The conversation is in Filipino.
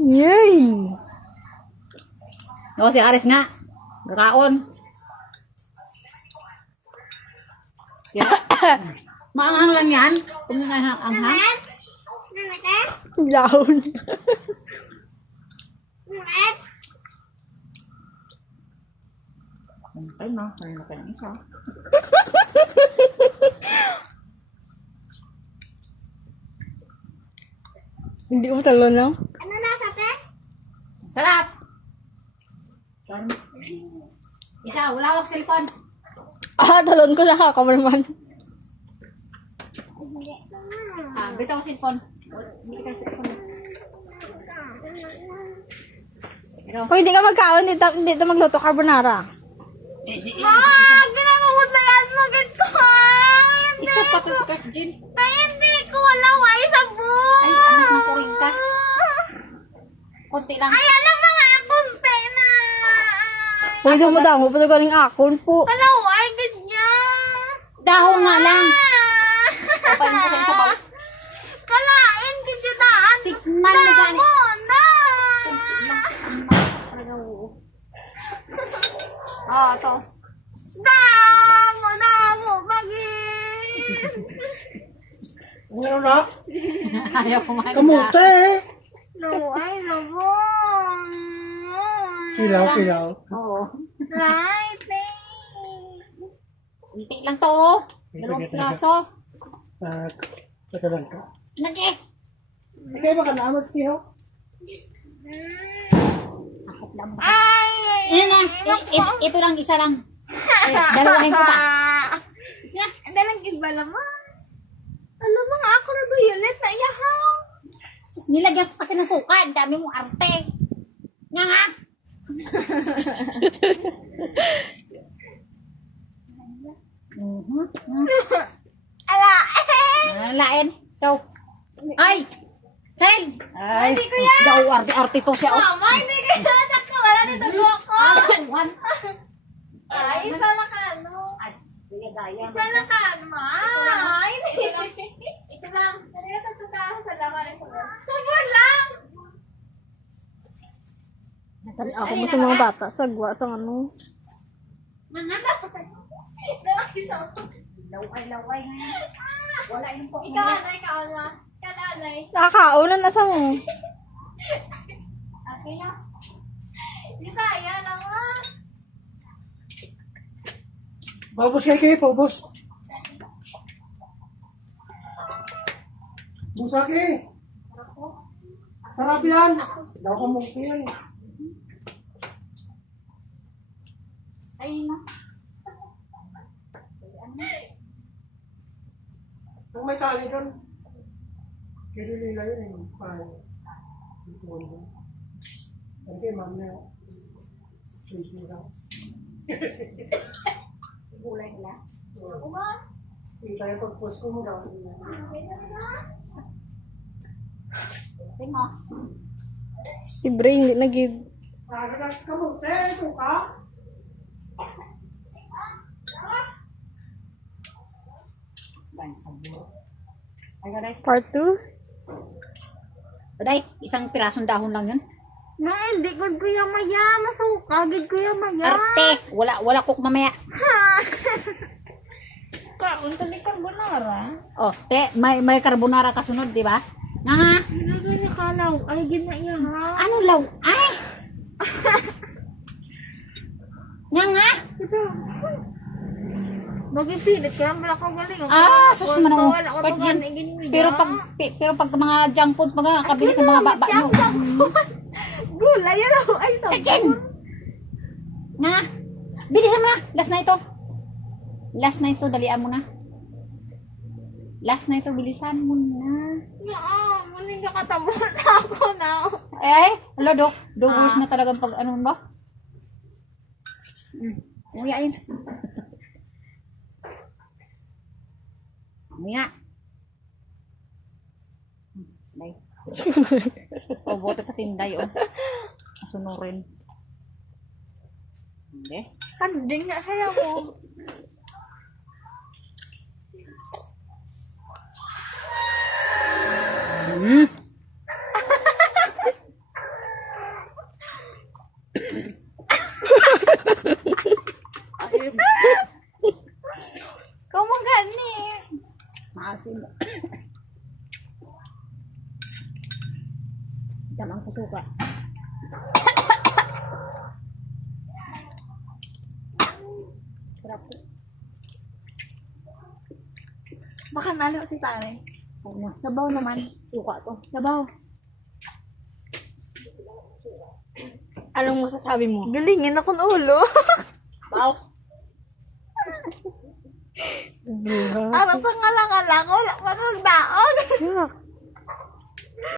Yay! O, si Aris nga. Kakaon. Maanghang lang yan. Kung anghang. Down. Ay, no. Ano ka ng isa? Hindi mo talo na. Ano nasa te? Sarap! Ikaw, wala akong cellphone. Talon ko na ha, cameraman. Hindi. Bitaw ko cellphone. Hindi kita cellphone. Kung hindi ka magkaon, hindi magluto carbonara. Ginamamot na yan mo ganito. Isa pa to skirt, Jin. Ay, hindi ko wala ay sabon. Ay, anak na kuring ka. Konti lang. Ay, alam mga akunte na. Pwede mo damo, pwede ka rin akon po. Kalaw ay ganyan. Dahon nga lang. Kapal mo sa isa pa. Kalain kikitaan. Tikman mo gani. Damo na. Oh, to. Damo, bagay. Ano na? Ayaw kumain. Kamote! No, ay, labong. Kilaw. Oo. Right, Unti lang to. Dalawang plaso. Teka lang ka. Lagi. Hindi ba ka naamag siya? Akot lang. Ay! Yan na. Ito lang, isa lang. Dalawahin ko pa. Isa. Ang dalang gibala mo. Alam mo nga ako na ba yun? Na iyahaw. Sus, nilagyan ko kasi ng suka. Ang dami mong arte. Nga nga. Ala! Lain. Ikaw. Ay! Sel! Ay, Hindi ko yan. daw arte-arte to siya. Oh. Mama, hindi ko yan. Sakto, wala dito ko. One. Ay, isa lang ka, no? Ay, sige, gaya. Isa lang ka, ma. Ay, ito lang. Talaga tatukahan sa laman. Sabon lang! Ako mo sa mga bata, sagwa sa ano. Laway. Wala yung po. Ikaw, anay, ma. Ikaw, anay. Nakakaunan na sa mo. Okay lang. Hindi kaya lang, ma. Paubos kayo, paubos. Busaki. Sarap yan. Daw ka mong yan. Ay, no. Ang may tali doon. Kililila yun eh. Paano? Ano kayo, ma'am na yun? Sisira. Gulay nila. Hindi tayo pag-post ko mo daw. Tingnan. Si Bray hindi nag-give. Parang kamote, ito ka? Ay, gaday. Part 2? Gaday, isang pirasong dahon lang yun. Ma, hindi ko kuya maya. Masuka, gid kuya maya. Arte. Wala cook mamaya. Kaon to ni carbonara. Oh, may carbonara kasunod, di ba? Nga. Ginagay na kalaw. Ay, ginaya ha. Ano law? Ay! Nga. Bagay pilit kaya wala ko galing. Sus man ako. Wala ko But to Jen, ganigin. pero pag mga junk foods, kabilis ng mga baba nyo. Gulay yan ako. Ay, no. Jen! Nga. Bilisan mo na. Last na ito, dalian mo na. Last na ito, bilisan mo na. Muning nakatabot ako na. Hello, Dok. Dogos na talagang pag ano ba? Nguyain. Nguya. Day. Boto pa sinday, oh. Masunurin. Hindi. Kanding na kaya mo. asin. Tamang suka. Sarap. Baka nalo si Tare. Ano? Sabaw naman. Suka to. Sabaw. Anong masasabi mo? Galingin akong ulo. Wow. Ano pa nga lang, wala pa magdaon.